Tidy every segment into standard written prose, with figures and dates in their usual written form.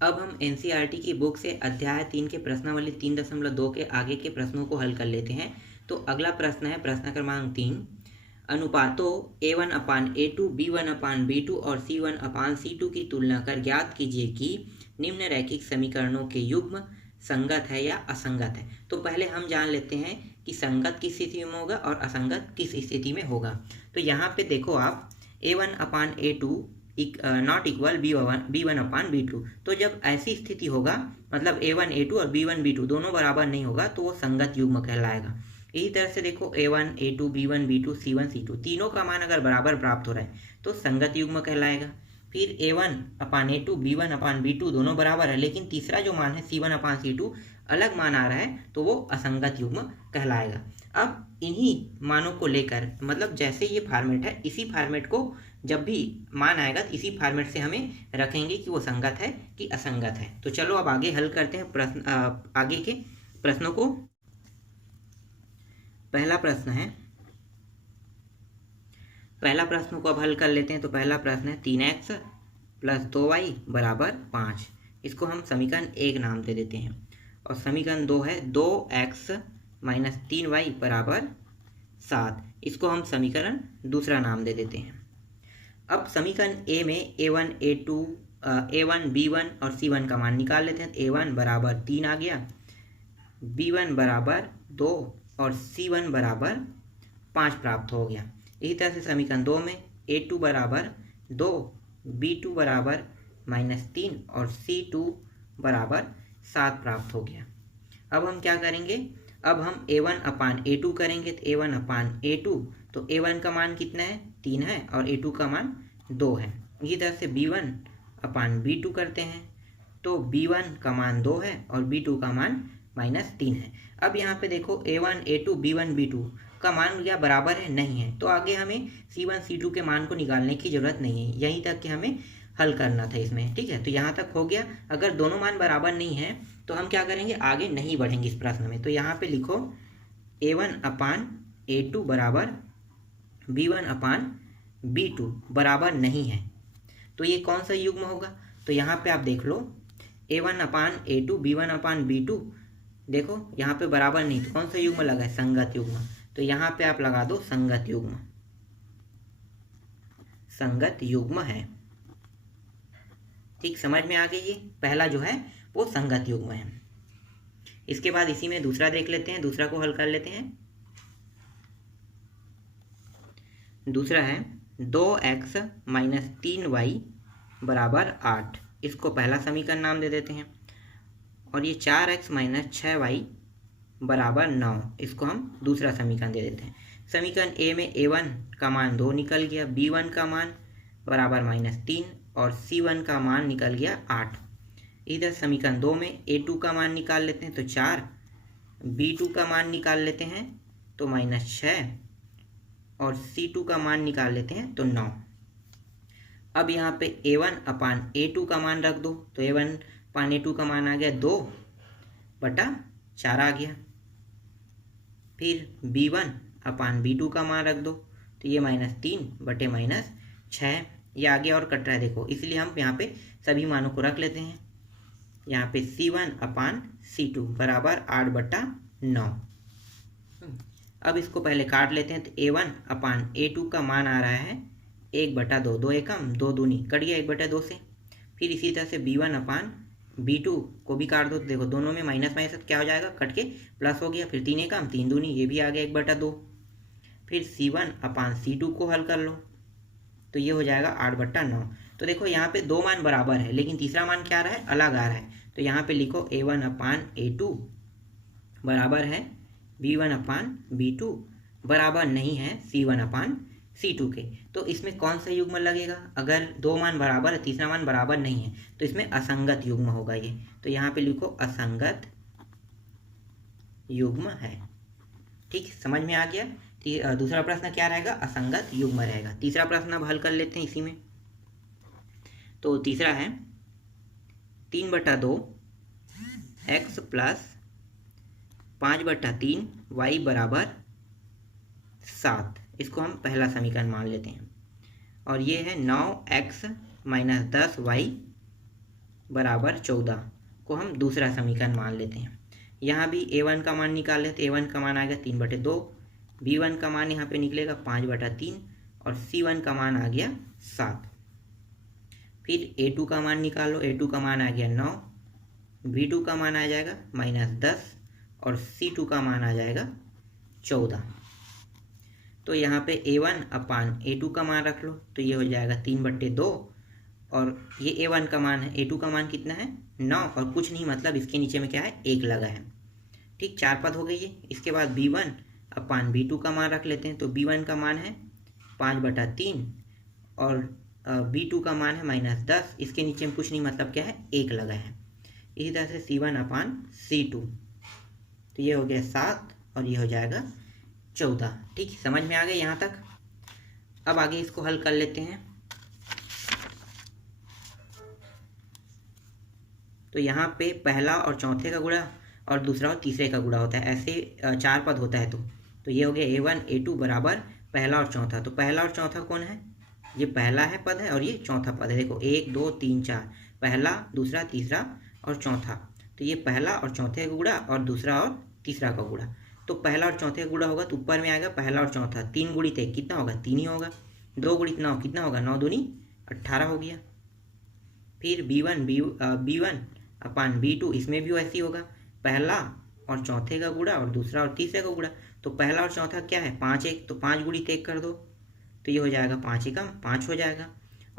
अब हम एनसीईआरटी की बुक से अध्याय 3 के प्रश्नावली 3.2 के आगे के प्रश्नों को हल कर लेते हैं। तो अगला प्रश्न है प्रश्न क्रमांक 3। अनुपातों A1/A2, B1/B2 और C1/C2 की तुलना कर ज्ञात कीजिए कि निम्न रैखिक समीकरणों के युग्म संगत है या असंगत है। तो पहले हम जान लेते हैं कि संगत किस स्थिति में होगा और असंगत किस स्थिति में होगा। तो यहाँ पे देखो आप A1/A2 नॉट इक्वल B1/B2। तो जब ऐसी स्थिति होगा मतलब A1/A2 और B1/B2 दोनों बराबर नहीं होगा तो वो संगत युग्म कहलाएगा। इसी तरह से देखो A1/A2, B1/B2, C1/C2 तीनों का मान अगर बराबर प्राप्त हो रहा है तो संगत युग्म कहलाएगा। फिर A1/A2, B1/B2 दोनों बराबर है लेकिन तीसरा जो मान है C1/C2 अलग मान आ रहा है तो वो असंगत युग्म कहलाएगा। अब इन्हीं मानों को लेकर मतलब जैसे ये फॉर्मेट है इसी फॉर्मेट को जब भी मान आएगा तो इसी फॉर्मेट से हमें रखेंगे कि वो संगत है कि असंगत है। तो चलो अब आगे हल करते हैं आगे के प्रश्नों को। पहला प्रश्न को अब हल कर लेते हैं। तो पहला प्रश्न है 3x + 2y = 5। इसको हम समीकरण 1 नाम दे देते हैं। और समीकरण 2 है 2x - 3y = 7। इसको हम समीकरण दूसरा नाम दे देते हैं। अब समीकरण ए में A1, B1 और C1 का मान निकाल लेते हैं। A1 = 3 आ गया, B1 = 2 और C1 = 5 प्राप्त हो गया। इसी तरह से समीकरण 2 में A2 = 2, B2 = -3 और C2 = 7 प्राप्त हो गया। अब हम क्या करेंगे, अब हम A1/A2 करेंगे। तो A1/A2 तो A1 का मान कितना है 3 है और A2 का मान 2 है। इसी तरह से B1/B2 करते हैं तो B1 का मान 2 है और B2 का मान -3 है। अब यहाँ पे देखो A1, A2, B1, B2 का मान क्या बराबर है, नहीं है। तो आगे हमें C1, C2 के मान को निकालने की ज़रूरत नहीं है, यहीं तक कि हमें हल करना था इसमें। ठीक है, तो यहाँ तक हो गया। अगर दोनों मान बराबर नहीं है तो हम क्या करेंगे, आगे नहीं बढ़ेंगे इस प्रश्न में। तो यहाँ पे लिखो A1/A2 = B1/B2 बराबर नहीं है। तो ये कौन सा युग्म होगा, तो यहाँ पे आप देख लो A1/A2, B1/B2 देखो यहाँ पे बराबर नहीं, तो कौन सा युग्म लगा है, संगत युग्म। तो यहाँ पे आप लगा दो संगत युग्म, संगत युग्म है। ठीक, समझ में आ गई। ये पहला जो है वो संगत युग्म है। इसके बाद इसी में दूसरा देख लेते हैं, दूसरा को हल कर लेते हैं। दूसरा है 2x - 3y = 8। इसको पहला समीकरण नाम दे देते हैं। और ये 4x - 6y = 9। इसको हम दूसरा समीकरण दे देते हैं। समीकरण ए में A1 का मान 2 निकल गया, B1 का मान बराबर -3 और C1 का मान निकल गया 8। इधर समीकरण 2 में A2 का मान निकाल लेते हैं तो 4, B2 का मान निकाल लेते हैं तो -6 और C2 का मान निकाल लेते हैं तो 9। अब यहाँ पे A1/A2 का मान रख दो। तो A1/A2 का मान आ गया 2/4 आ गया। फिर B1/B2 का मान रख दो तो ये -3/-6 ये आगे और कट रहा है देखो, इसलिए हम यहाँ पे सभी मानों को रख लेते हैं। यहाँ पे C1/C2 = 8/9। अब इसको पहले काट लेते हैं। तो A1/A2 का मान आ रहा है 1/2, 2 एकम 2 दूनी कट गया 1/2 से। फिर इसी तरह से B1/B2 को भी काट दो तो देखो दोनों में माइनस माइनस क्या हो जाएगा, कट के प्लस हो गया। फिर 3 एकम 3 दूनी ये भी आ गया 1/2। फिर C1/C2 को हल कर लो तो ये हो जाएगा 8/9। तो देखो यहाँ पे दो मान बराबर है लेकिन तीसरा मान क्या आ रहा है, अलग आ रहा है। तो यहाँ पे लिखो A1/A2 बराबर है B1/B2 बराबर नहीं है C1/C2 के। तो इसमें कौन सा युग्म लगेगा, अगर दो मान बराबर है तीसरा मान बराबर नहीं है तो इसमें असंगत युग्म होगा ये। तो यहाँ पे लिखो असंगत युग्म है। ठीक, समझ में आ गया। दूसरा प्रश्न क्या रहेगा, असंगत युग्म रहेगा। तीसरा प्रश्न अब हल कर लेते हैं इसी में। तो तीसरा है 3/2 x + 5/3 y = 7। इसको हम पहला समीकरण मान लेते हैं। और ये है 9x - 10y बराबर 14 को हम दूसरा समीकरण मान लेते हैं। यहाँ भी a1 का मान निकाल लेते हैं। a1 का मान आ गया 3/2, b1 का मान यहाँ पे निकलेगा 5/3 और c1 का मान आ गया 7। फिर a2 का मान निकालो, a2 का मान आ गया 9, b2 का मान आ जाएगा -10 और c2 का मान आ जाएगा 14। तो यहाँ पे a1/a2 का मान रख लो, तो ये हो जाएगा 3/2 और ये a1 का मान है, a2 का मान कितना है 9 और कुछ नहीं, मतलब इसके नीचे में क्या है 1 लगा है। ठीक, 4 पद हो गई है। इसके बाद b1/b2 का मान रख लेते हैं, तो b1 का मान है 5/3 और b2 का मान है -10, इसके नीचे में कुछ नहीं, मतलब क्या है 1 लगा है। इसी तरह से c1/c2, तो ये हो गया 7 और ये हो जाएगा 14। ठीक, समझ में आ गया यहाँ तक। अब आगे इसको हल कर लेते हैं। तो यहाँ पे पहला और चौथे का गुणा और दूसरा और तीसरे का गुणा होता है, ऐसे 4 पद होता है। तो ये हो गया a1 a2 बराबर पहला और चौथा। तो पहला और चौथा कौन है, ये पहला है पद है और ये चौथा पद है। देखो 1 2 3 4, पहला दूसरा तीसरा और चौथा। तो ये पहला और चौथे का गुणा और दूसरा और तीसरा का गुणा। तो पहला और चौथे का गुणा होगा तो ऊपर में आएगा पहला और चौथा, 3 गुणित 1 कितना होगा 3 ही होगा, 2 गुणित 9 कितना होगा 9 दूनी 18 हो गया। फिर b1/b2, इसमें भी वैसे ही होगा, पहला और चौथे का गुणा और दूसरा और तीसरे का गुणा। तो पहला और चौथा क्या है 5 1, तो 5 गुणित 1 कर दो, तो ये हो जाएगा 5 एकम 5 हो जाएगा।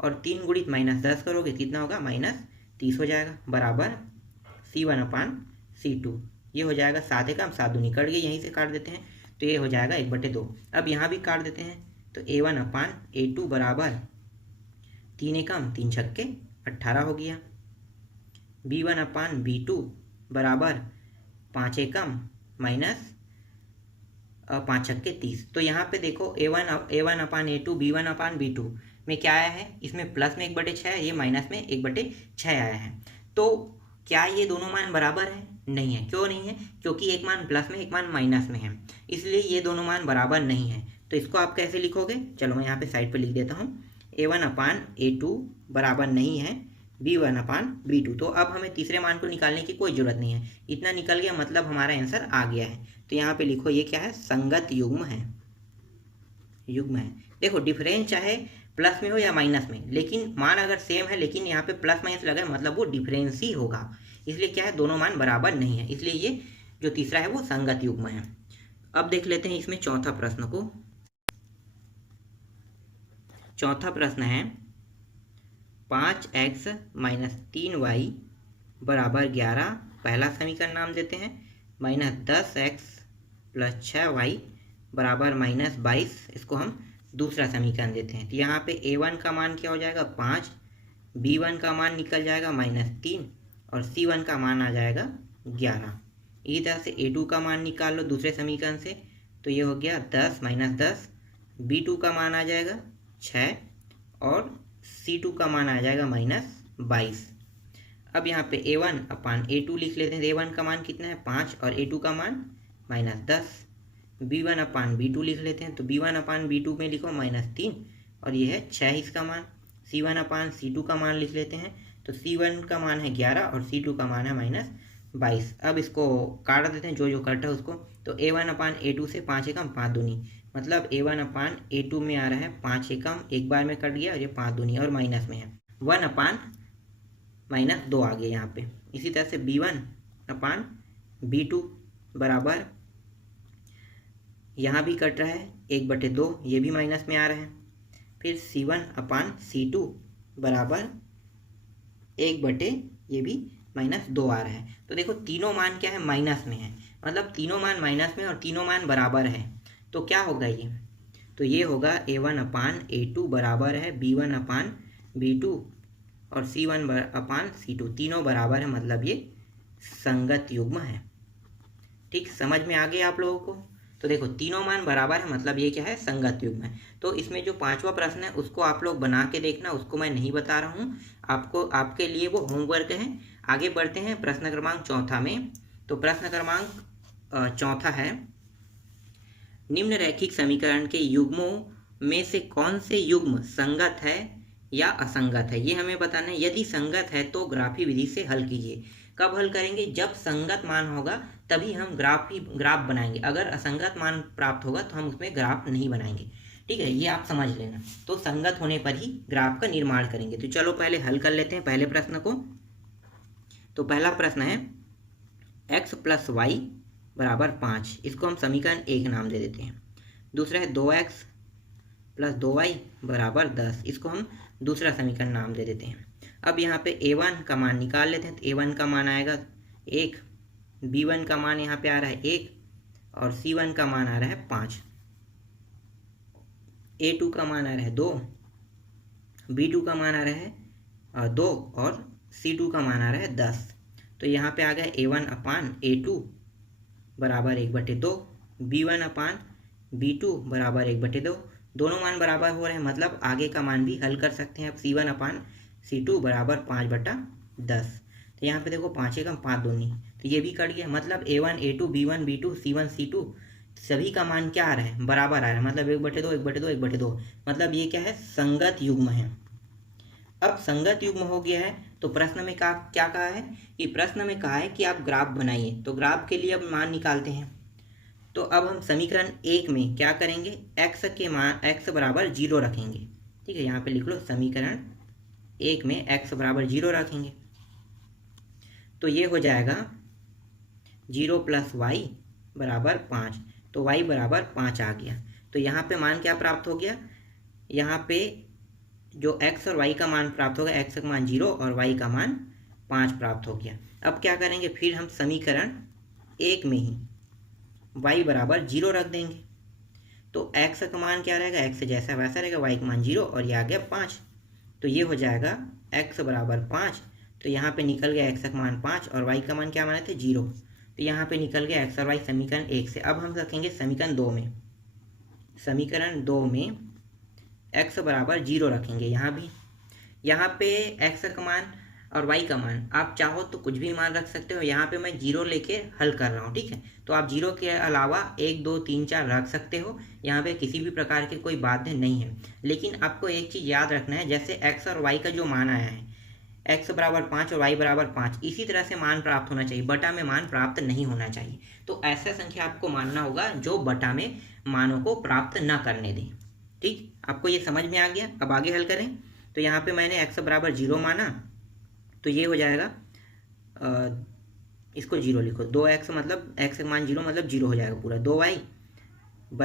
और 3 गुणित -10 करोगे कितना होगा -30 हो जाएगा, बराबर c1/c2। ये हो जाएगा 7 एकम 7 दूनी कट गई, यहीं से काट देते हैं, तो ये हो जाएगा 1/2। अब यहाँ भी काट देते हैं, तो a1/a2 बराबर 3 एकम 3 छक्के 18 हो गया। b1/b2 बराबर 5 एकम -5 छक्के 30। तो यहाँ पे देखो a1/a2 b1/b2 में क्या आया है, इसमें प्लस में 1/6 है, ये माइनस में 1/6 आया है। तो क्या ये दोनों मान बराबर है, नहीं है। क्यों नहीं है, क्योंकि एक मान प्लस में एक मान माइनस में है, इसलिए ये दोनों मान बराबर नहीं है। तो इसको आप कैसे लिखोगे, चलो मैं यहाँ पे साइड पे लिख देता हूँ, a1/a2 बराबर नहीं है b1/b2। तो अब हमें तीसरे मान को निकालने की कोई ज़रूरत नहीं है, इतना निकल गया, मतलब हमारा आंसर आ गया है। तो यहाँ पे लिखो ये क्या है, संगत युग्म है, युग्म है। देखो डिफरेंस चाहे प्लस में हो या माइनस में, लेकिन मान अगर सेम है लेकिन यहाँ पे प्लस माइनस लगा है, मतलब वो डिफरेंस ही होगा, इसलिए क्या है दोनों मान बराबर नहीं है, इसलिए ये जो तीसरा है वो संगत युग्म है। अब देख लेते हैं इसमें चौथा प्रश्न को। चौथा प्रश्न है 5x - 3y बराबर 11, पहला समीकरण नाम देते हैं, -10x + 6y बराबर -22, इसको हम दूसरा समीकरण देते हैं। तो यहाँ पे a1 का मान क्या हो जाएगा 5, b1 का मान निकल जाएगा -3 और c1 का मान आ जाएगा 11। इसी तरह से a2 का मान निकाल लो दूसरे समीकरण से, तो ये हो गया 10 - 10, b2 का मान आ जाएगा 6 और c2 का मान आ जाएगा -22। अब यहाँ पे a1/a2 लिख लेते हैं, a1 का मान कितना है 5 और a2 का मान -10। b1/b2 लिख लेते हैं, तो b1/b2 में लिखो -3 और ये है 6 इसका मान। c1/c2 का मान लिख लेते हैं, तो c1 का मान है 11 और c2 का मान है -22। अब इसको काट देते हैं, जो जो कटा है उसको। तो a1/a2 से 5 एकम 5 दूनी, मतलब a1/a2 में आ रहा है 5 एकम, एक बार में कट गया और ये 5 दूनी और माइनस में है 1/-2 आ गया यहाँ पे। इसी तरह से b1/b2 बराबर, यहाँ भी कट रहा है 1/2, ये भी माइनस में आ रहा है। फिर c1/c2 बराबर 1/, ये भी -2 आ रहा है। तो देखो तीनों मान क्या है माइनस में है, मतलब तीनों मान माइनस में और तीनों मान बराबर है। तो क्या होगा ये, तो ये होगा a1/a2 बराबर है b1/b2 और c1/c2, तीनों बराबर है, मतलब ये संगत युग्म है। ठीक, समझ में आ गया आप लोगों को। तो देखो तीनों मान बराबर है, मतलब ये क्या है संगत युग्म है। तो इसमें जो 5वां प्रश्न है उसको आप लोग बना के देखना, उसको मैं नहीं बता रहा हूँ आपको, आपके लिए वो होमवर्क है। आगे बढ़ते हैं प्रश्न क्रमांक 4 में। तो प्रश्न क्रमांक 4 है, निम्न रैखिक समीकरण के युग्मों में से कौन से युग्म संगत है या असंगत है, ये हमें बताना है। यदि संगत है तो ग्राफी विधि से हल कीजिए। कब हल करेंगे? जब संगत मान होगा तभी हम ग्राफ बनाएंगे। अगर असंगत मान प्राप्त होगा तो हम उसमें ग्राफ नहीं बनाएंगे। ठीक है, ये आप समझ लेना। तो संगत होने पर ही ग्राफ का निर्माण करेंगे। तो चलो पहले हल कर लेते हैं पहले प्रश्न को। तो पहला प्रश्न है x + y = 5। इसको हम समीकरण 1 नाम दे देते हैं। दूसरा है 2x + 2y = 10। इसको हम दूसरा समीकरण नाम दे देते हैं। अब यहाँ पे a1 का मान निकाल लेते हैं। तो a1 का मान आएगा 1, b1 का मान यहाँ पे आ रहा है 1 और c1 का मान आ रहा है 5, a2 का मान आ रहा है 2, b2 का मान आ रहा है 2 और c2 का मान आ रहा है 10। तो यहाँ पे आ गया a1/a2 = 1/2, b1/b2 = 1/2। दोनों मान बराबर हो रहे हैं, मतलब आगे का मान भी हल कर सकते हैं। अब c1/c2 = 5/10। तो यहाँ पे देखो 5 एकम 5 दूनी, तो ये भी कट गया। मतलब a1 a2 b1 b2 c1 c2 सभी का मान क्या आ रहा है? बराबर आ रहा है। मतलब 1/2 1/2 1/2। मतलब ये क्या है? संगत युग्म है। अब संगत युग्म हो गया है तो प्रश्न में क्या कहा है कि प्रश्न में कहा है कि आप ग्राफ बनाइए। तो ग्राफ के लिए अब मान निकालते हैं। तो अब हम समीकरण 1 में क्या करेंगे? x के मान x = 0 रखेंगे। ठीक है, यहाँ पे लिख लो समीकरण 1 में x = 0 रखेंगे। तो ये हो जाएगा 0 + y = 5। तो y = 5 आ गया। तो यहाँ पे मान क्या प्राप्त हो गया? यहाँ पे जो x और y का मान प्राप्त होगा, x का मान 0 और y का मान 5 प्राप्त हो गया। अब क्या करेंगे? फिर हम समीकरण 1 में ही y = 0 रख देंगे। तो x का मान क्या रहेगा? x जैसा वैसा रहेगा, y का मान 0 और ये आ गया 5। तो ये हो जाएगा x = 5। तो यहाँ पे निकल गया x का मान 5 और y का मान क्या माने थे? 0। तो यहाँ पे निकल गया x और y समीकरण 1 से। अब हम रखेंगे समीकरण 2 में। समीकरण 2 में x = 0 रखेंगे। यहाँ पे x का मान और y का मान आप चाहो तो कुछ भी मान रख सकते हो। यहाँ पे मैं 0 लेके हल कर रहा हूँ। ठीक है, तो आप 0 के अलावा 1 2 3 4 रख सकते हो। यहाँ पे किसी भी प्रकार की कोई बात नहीं है। लेकिन आपको एक चीज़ याद रखना है, जैसे x और y का जो मान आया है, x = 5 और y = 5, इसी तरह से मान प्राप्त होना चाहिए। बटा में मान प्राप्त नहीं होना चाहिए। तो ऐसा संख्या आपको मानना होगा जो बटा में मानों को प्राप्त न करने दें। ठीक, आपको ये समझ में आ गया। अब आगे हल करें। तो यहाँ पे मैंने x = 0 माना, तो ये हो जाएगा इसको 0 लिखो। 2x मतलब x का मान 0 मतलब 0 हो जाएगा पूरा। 2y =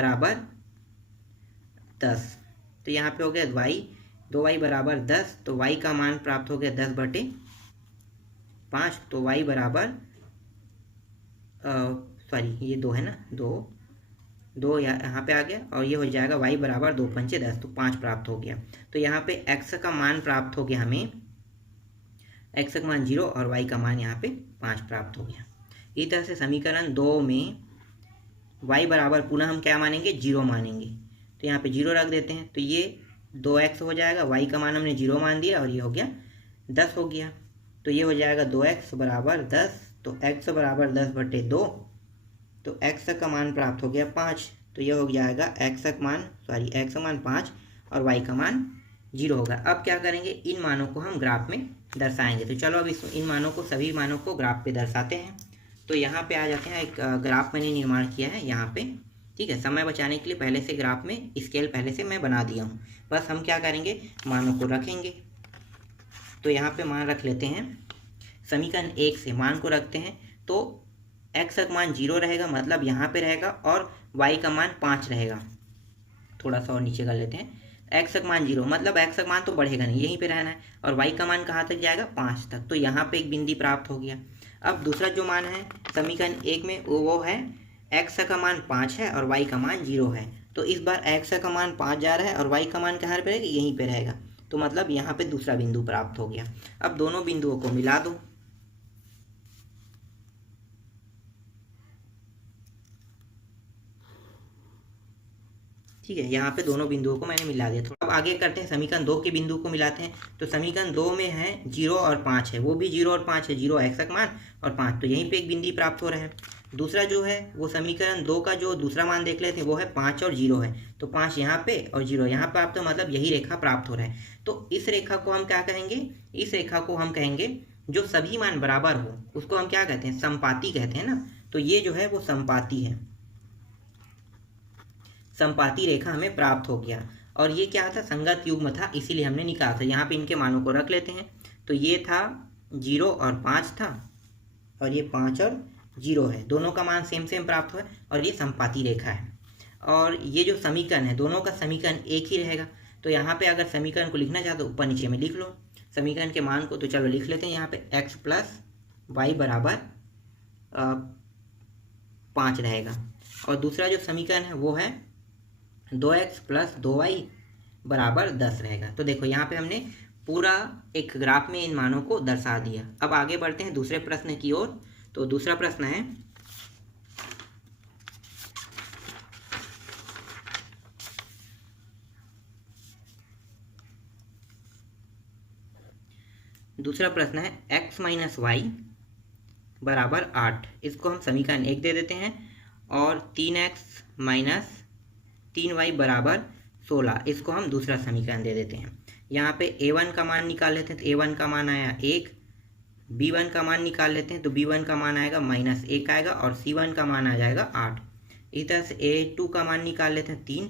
10। तो यहाँ पे हो गया 2y = 10। तो y का मान प्राप्त हो गया 10/5। तो y बराबर सॉरी ये 2 है ना, 2 यहाँ पे आ गया और ये हो जाएगा y = 2 × 5 = 10। तो 5 प्राप्त हो गया। तो यहाँ पे x का मान प्राप्त हो गया हमें, x का मान 0 और y का मान यहाँ पे 5 प्राप्त हो गया। इस तरह से समीकरण 2 में y बराबर पुनः हम क्या मानेंगे? 0 मानेंगे। तो यहाँ पे 0 रख देते हैं। तो ये 2x हो जाएगा, y का मान हमने 0 मान दिया और ये हो गया 10 हो गया। तो ये हो जाएगा 2x = 10। तो x = 10/2। तो x का मान प्राप्त हो गया 5। तो ये हो जाएगा x का मान 5 और y का मान 0 होगा। अब क्या करेंगे? इन मानों को हम ग्राफ में दर्शाएंगे। तो चलो अब इन मानों को, सभी मानों को ग्राफ पे दर्शाते हैं। तो यहाँ पे आ जाते हैं। एक ग्राफ मैंने निर्माण किया है यहाँ पे। ठीक है, समय बचाने के लिए पहले से ग्राफ में स्केल पहले से मैं बना दिया हूँ। बस हम क्या करेंगे? मानों को रखेंगे। तो यहाँ पे मान रख लेते हैं। समीकरण 1 से मान को रखते हैं। तो x का मान 0 रहेगा, मतलब यहाँ पे रहेगा, और y का मान 5 रहेगा। थोड़ा सा और नीचे कर लेते हैं। x का मान 0 मतलब x का मान तो बढ़ेगा नहीं, यहीं पे रहना है। और y का मान कहाँ तक जाएगा? 5 तक। तो यहाँ पे एक बिंदु प्राप्त हो गया। अब दूसरा जो मान है समीकरण 1 में वो है x का मान 5 है और y का मान 0 है। तो इस बार x का मान 5 जा रहा है और y का मान कहाँ पे रहेगा? यहीं पे रहेगा। तो मतलब यहाँ पे दूसरा बिंदु प्राप्त हो गया। अब दोनों बिंदुओं को मिला दो। ठीक है, यहाँ पे दोनों बिंदुओं को मैंने मिला दिया। थोड़ा अब आगे करते हैं, समीकरण 2 के बिंदु को मिलाते हैं। तो समीकरण 2 में है 0 और 5 है, वो भी 0 और 5 है, 0 x का मान और 5, तो यहीं पे एक बिंदु प्राप्त हो रहा है। दूसरा जो है वो समीकरण 2 का जो दूसरा मान देख लेते हैं, वो है 5 और 0 है, तो 5 यहाँ पे और 0 यहाँ पे प्राप्त हो, मतलब यही रेखा प्राप्त हो रहा है। तो इस रेखा को हम क्या कहेंगे, इस रेखा को हम कहेंगे जो सभी मान बराबर हो उसको हम क्या कहते हैं, समपाती कहते हैं ना। तो ये जो है वो समपाती है, समपाती रेखा हमें प्राप्त हो गया। और ये क्या था, संगत युग्म था, इसीलिए हमने निकाला था। यहाँ पे इनके मानों को रख लेते हैं। तो ये था 0 और 5 था, और ये 5 और 0 है, दोनों का मान सेम सेम प्राप्त हुआ, और ये समपाती रेखा है। और ये जो समीकरण है, दोनों का समीकरण एक ही रहेगा। तो यहाँ पे अगर समीकरण को लिखना चाहते हो ऊपर नीचे में लिख लो समीकरण के मान को। तो चलो लिख लेते हैं, यहाँ पे x प्लस वाई बराबर 5 रहेगा। और दूसरा जो समीकरण है वो है 2x प्लस 2y बराबर 10 रहेगा। तो देखो यहाँ पे हमने पूरा एक ग्राफ में इन मानों को दर्शा दिया। अब आगे बढ़ते हैं दूसरे प्रश्न की ओर। तो दूसरा प्रश्न है, दूसरा प्रश्न है x माइनस वाई बराबर 8। इसको हम समीकरण 1 दे देते हैं। और 3x माइनस 3y बराबर 16, इसको हम दूसरा समीकरण दे देते हैं। यहाँ पे a1 का मान निकाल लेते हैं। तो a1 का मान आया 1, b1 का मान निकाल लेते हैं। तो b1 का मान आएगा -1 आएगा, और c1 का मान आ जाएगा 8। इस तरह से a2 का मान निकाल लेते हैं 3,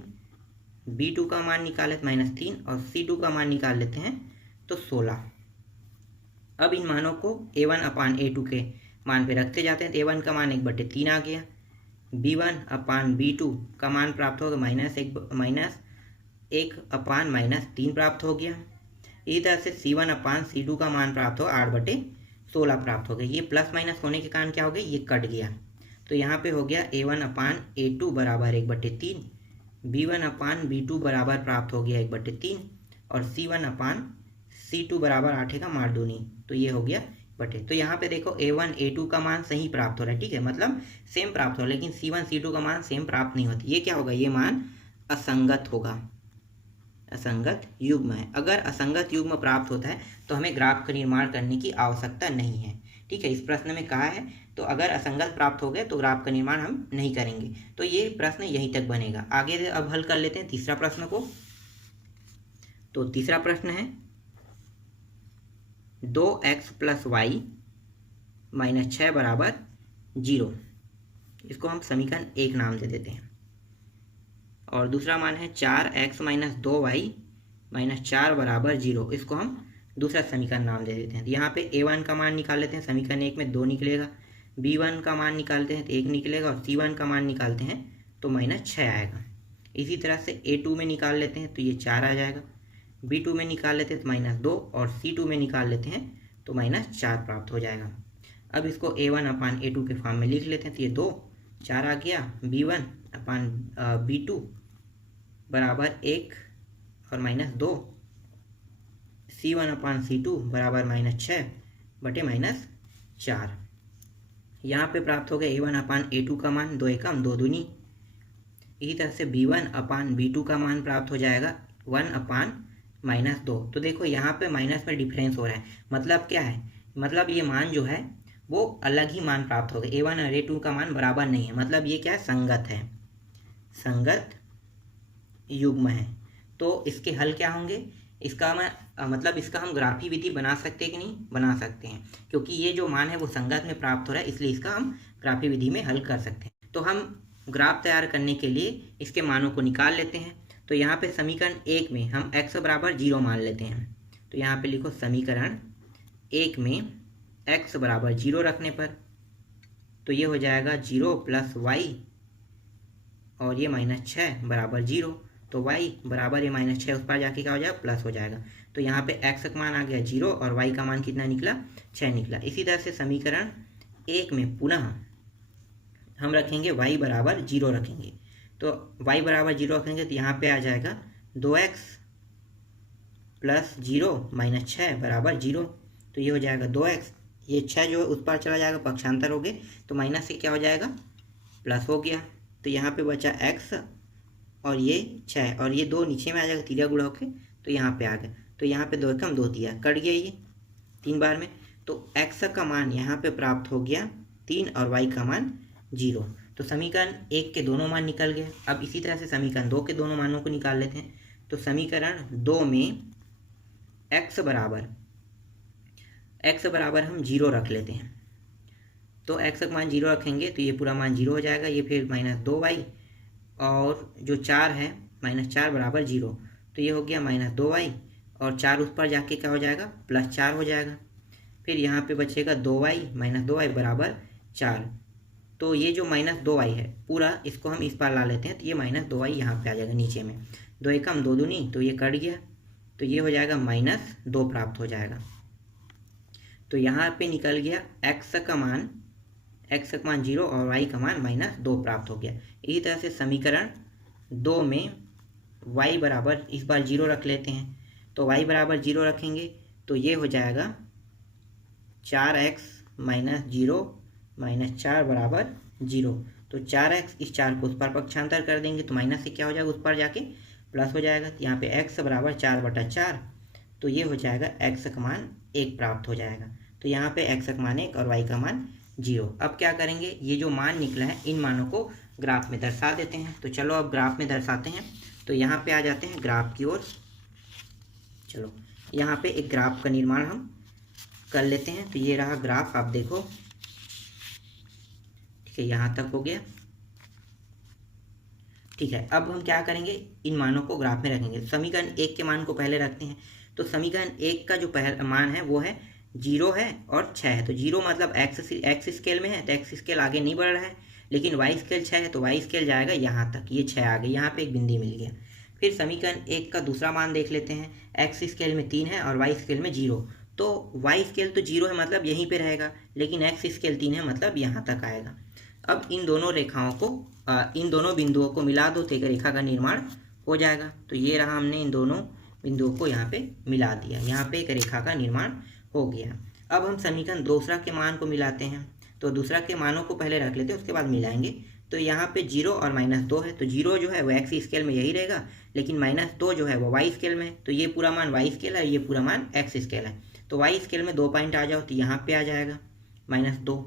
b2 का मान निकाल लेते हैं -3, और c2 का मान निकाल लेते हैं तो 16। अब इन मानों को a1 अपान a2 के मान पे रखते जाते हैं। तो a1 का मान 1/3 आ गया, b1 अपान b2 का मान प्राप्त होगा -1 अपान -3 प्राप्त हो गया। इसी तरह से c1 अपान c2 का मान प्राप्त होगा 8/16 प्राप्त हो गया। ये प्लस माइनस होने के कारण क्या हो गया, ये कट गया। तो यहाँ पे हो गया a1 अपान a2 बराबर 1/3, b1 अपान b2 बराबर प्राप्त हो गया 1/3, और c1 अपान c2 बराबर 8 का मार दूनी, तो ये हो गया बटे। तो यहाँ पे देखो a1 a2 का मान सही प्राप्त हो रहा है, ठीक है, मतलब सेम प्राप्त हो रहा है, लेकिन c1 c2 का मान सेम प्राप्त नहीं होती। ये क्या होगा, ये मान असंगत होगा, असंगत युग्म है। अगर असंगत युग्म प्राप्त होता है तो हमें ग्राफ का निर्माण करने की आवश्यकता नहीं है, ठीक है। इस प्रश्न में कहा है तो अगर असंगत प्राप्त हो गए तो ग्राफ का निर्माण हम नहीं करेंगे। तो ये प्रश्न यहीं तक बनेगा। आगे अब हल कर लेते हैं तीसरा प्रश्न को। तो तीसरा प्रश्न है 2x प्लस वाई माइनस 6 बराबर 0। इसको हम समीकरण 1 नाम दे देते हैं। और दूसरा मान है 4x माइनस 2y माइनस 4 बराबर 0। इसको हम दूसरा समीकरण नाम दे देते हैं। तो यहाँ पे a1 का मान निकाल लेते हैं, समीकरण 1 में 2 निकलेगा, b1 का मान निकालते हैं तो 1 निकलेगा, और c1 का मान निकालते हैं तो -6 आएगा। इसी तरह से a2 में निकाल लेते हैं तो ये 4 आ जाएगा, b2 में निकाल लेते हैं तो -2, और c2 में निकाल लेते हैं तो -4 प्राप्त हो जाएगा। अब इसको a1 अपान a2 के फॉर्म में लिख लेते हैं। तो ये 2 4 आ गया, b1 अपान b2 बराबर 1 और -2, c1 अपान c2 बराबर -6 बटे -4। यहाँ पे प्राप्त हो गया a1 अपान a2 का मान 2 एकम 2 दूनी। इसी तरह से b1 अपान b2 का मान प्राप्त हो जाएगा 1 अपान -2। तो देखो यहाँ पे माइनस में डिफरेंस हो रहा है, मतलब क्या है, मतलब ये मान जो है वो अलग ही मान प्राप्त हो गए। a1 और a2 का मान बराबर नहीं है, मतलब ये क्या है, संगत है, संगत युग्म है। तो इसके हल क्या होंगे, इसका मतलब इसका हम ग्राफी विधि बना सकते हैं कि नहीं, बना सकते हैं, क्योंकि ये जो मान है वो संगत में प्राप्त हो रहा है, इसलिए इसका हम ग्राफी विधि में हल कर सकते हैं। तो हम ग्राफ तैयार करने के लिए इसके मानों को निकाल लेते हैं। तो यहाँ पे समीकरण 1 में हम x बराबर 0 मान लेते हैं। तो यहाँ पे लिखो समीकरण 1 में x बराबर 0 रखने पर तो ये हो जाएगा 0 प्लस वाई, और ये -6 बराबर 0। तो y बराबर ये -6 उस पर जाके क्या हो जाएगा, प्लस हो जाएगा। तो यहाँ पे x का मान आ गया 0 और y का मान कितना निकला, 6 निकला। इसी तरह से समीकरण 1 में पुनः हम रखेंगे y बराबर 0 रखेंगे। तो y बराबर 0 रखेंगे तो यहाँ पे आ जाएगा 2x प्लस 0 माइनस 6 बराबर 0। तो ये हो जाएगा 2x, ये 6 जो है उस पर चला जाएगा, पक्षांतर हो गए, तो माइनस से क्या हो जाएगा, प्लस हो गया। तो यहाँ पे बचा x और ये 6 और ये 2 नीचे में आ जाएगा तिरिया गुणा होके, तो यहाँ पे आ गया। तो यहाँ पे 2 एकम 2 तिया कट गया ये 3 बार में। तो x का मान यहाँ पे प्राप्त हो गया 3 और y का मान 0। तो समीकरण 1 के दोनों मान निकल गए। अब इसी तरह से समीकरण 2 के दोनों मानों को निकाल लेते हैं। तो समीकरण 2 में x बराबर हम 0 रख लेते हैं। तो x का मान 0 रखेंगे तो ये पूरा मान 0 हो जाएगा। ये फिर -2y और जो 4 है -4 बराबर 0, तो ये हो गया -2y और 4 उस पर जाके क्या हो जाएगा +4 हो जाएगा। फिर यहाँ पे बचेगा 2y -2y बराबर 4। तो ये जो -2y है पूरा इसको हम इस पार ला लेते हैं, तो ये -2y यहाँ पे आ जाएगा नीचे में। 2 एकम 2 दूनी, तो ये कट गया, तो ये हो जाएगा -2 प्राप्त हो जाएगा। तो यहाँ पे निकल गया x का मान 0 और y का मान -2 प्राप्त हो गया। इसी तरह से समीकरण 2 में y बराबर इस बार 0 रख लेते हैं। तो y बराबर 0 रखेंगे तो ये हो जाएगा 4x - 0 - 4 बराबर 0। तो 4x इस 4 को उस पर पक्षांतर कर देंगे तो माइनस से क्या हो जाएगा उस पर जाके प्लस हो जाएगा। तो यहाँ पे x बराबर 4/4, तो ये हो जाएगा x का मान 1 प्राप्त हो जाएगा। तो यहाँ पे x का मान 1 और y का मान 0। अब क्या करेंगे, ये जो मान निकला है इन मानों को ग्राफ में दर्शा देते हैं। तो चलो अब ग्राफ में दर्शाते हैं। तो यहाँ पे आ जाते हैं ग्राफ की ओर। चलो यहाँ पे एक ग्राफ का निर्माण हम कर लेते हैं। तो ये रहा ग्राफ, आप देखो, ठीक है, यहाँ तक हो गया। ठीक है, अब हम क्या करेंगे, इन मानों को ग्राफ में रखेंगे। समीकरण 1 के मान को पहले रखते हैं। तो समीकरण 1 का जो पहला मान है वो है 0 है और 6 है। तो 0 मतलब एक्स स्केल में है, तो एक्स स्केल आगे नहीं बढ़ रहा है, लेकिन वाई स्केल 6 है तो वाई स्केल जाएगा यहाँ तक, ये 6 आ गई, यहाँ पे एक बिंदी मिल गया। फिर समीकरण 1 का दूसरा मान देख लेते हैं। एक्स स्केल में 3 है और वाई स्केल में 0, तो वाई स्केल तो 0 है मतलब यहीं पे रहेगा, लेकिन एक्स स्केल 3 है मतलब यहाँ तक आएगा। अब इन दोनों रेखाओं को इन दोनों बिंदुओं को मिला दो तो एक रेखा का निर्माण हो जाएगा। तो ये रहा, हमने इन दोनों बिंदुओं को यहाँ पे मिला दिया, यहाँ पे एक रेखा का निर्माण हो गया। अब हम समीकरण दूसरा के मान को मिलाते हैं। तो दूसरा के मानों को पहले रख लेते हैं, उसके बाद मिलाएंगे। तो यहाँ पे 0 और -2 है, तो 0 जो है वो एक्स स्केल में यही रहेगा, लेकिन -2 जो है वो वाई स्केल में है। तो ये पूरा मान वाई स्केल है, ये पूरा मान एक्स स्केल है। तो वाई स्केल में 2 पॉइंट आ जाओ तो यहाँ पे आ जाएगा -2,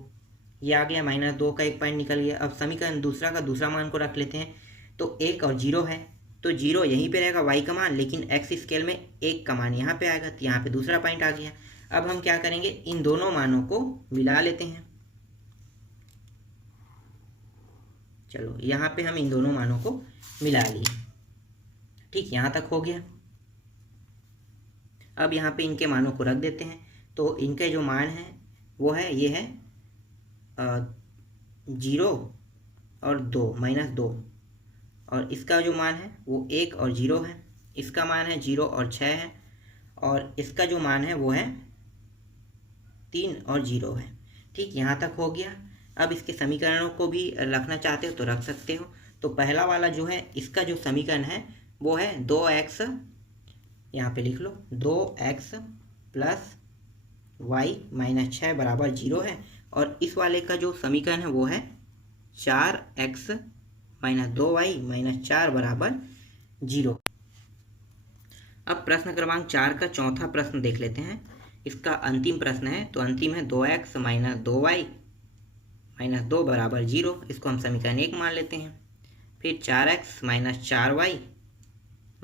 ये आ गया, -2 का 1 पॉइंट निकल गया। अब समीकरण दूसरा का दूसरा मान को रख लेते हैं। तो 1 और 0 है, तो 0 यहीं पे रहेगा वाई का मान, लेकिन एक्स स्केल में 1 का मान यहाँ पे आएगा, तो यहाँ पे दूसरा पॉइंट आ गया। अब हम क्या करेंगे, इन दोनों मानों को मिला लेते हैं। चलो यहाँ पे हम इन दोनों मानों को मिला लिए, ठीक, यहाँ तक हो गया। अब यहाँ पे इनके मानों को रख देते हैं। तो इनके जो मान हैं वो है, ये है 0 और 2 -2, और इसका जो मान है वो 1 और 0 है, इसका मान है 0 और 6 है, और इसका जो मान है वो है 3 और 0 है। ठीक, यहाँ तक हो गया। अब इसके समीकरणों को भी रखना चाहते हो तो रख सकते हो। तो पहला वाला जो है इसका जो समीकरण है वो है 2x, यहाँ पे लिख लो 2x + y - 6 बराबर 0 है, और इस वाले का जो समीकरण है वो है 4x - 2y - 4 बराबर 0। अब प्रश्न क्रमांक 4 का चौथा प्रश्न देख लेते हैं। इसका अंतिम प्रश्न है, तो अंतिम है 2x - 2y - 2 बराबर 0। इसको हम समीकरण 1 मान लेते हैं। फिर 4x - 4y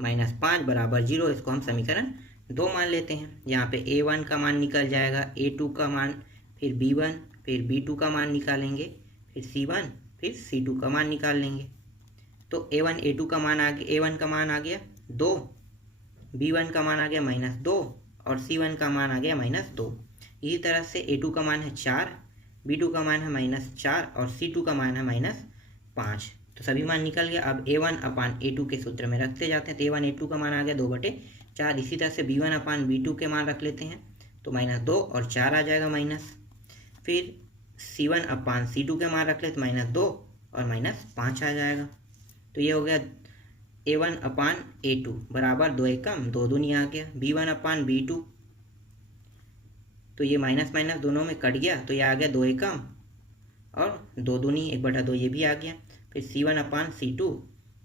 - 5 बराबर 0, इसको हम समीकरण 2 मान लेते हैं। यहाँ पे a1 का मान निकल जाएगा, a2 का मान, फिर b1, फिर b2 का मान निकालेंगे, फिर c1, फिर c2 का मान निकाल लेंगे। तो a1 a2 का मान आ गया, a1 का मान आ गया 2, b1 का मान आ गया -2 और c1 का मान आ गया -2। इसी तरह से a2 का मान है 4, b2 का मान है -4 और c2 का मान है -5। तो सभी मान निकल गया। अब a1/a2 के सूत्र में रखते जाते हैं। तो a1 a2 का मान आ गया 2/4। इसी तरह से b1/b2 के मान रख लेते हैं, तो -2 और 4 आ जाएगा माइनस। फिर c1/c2 के मान रख ले तो -2 और -5 आ जाएगा। तो ये हो गया a1/a2 बराबर 2 एकम 2 दूनी आ गया। b1/b2, तो ये माइनस माइनस दोनों में कट गया, तो ये आ गया 2 एकम और 2 दूनी 1/2, ये भी आ गया। फिर c1/c2,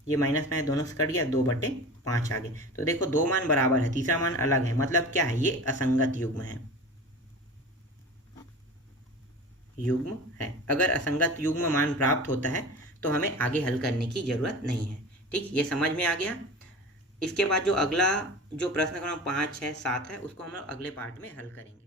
ये माइनस में है, दोनों से कट गया, 2/5 आ गए। तो देखो दो मान बराबर है, तीसरा मान अलग है, मतलब क्या है, ये असंगत युग्म है, युग्म है। अगर असंगत युग्म मान प्राप्त होता है तो हमें आगे हल करने की जरूरत नहीं है। ठीक, ये समझ में आ गया। इसके बाद जो अगला जो प्रश्न क्रमांक 5, 6, 7 है उसको हम लोग अगले पार्ट में हल करेंगे।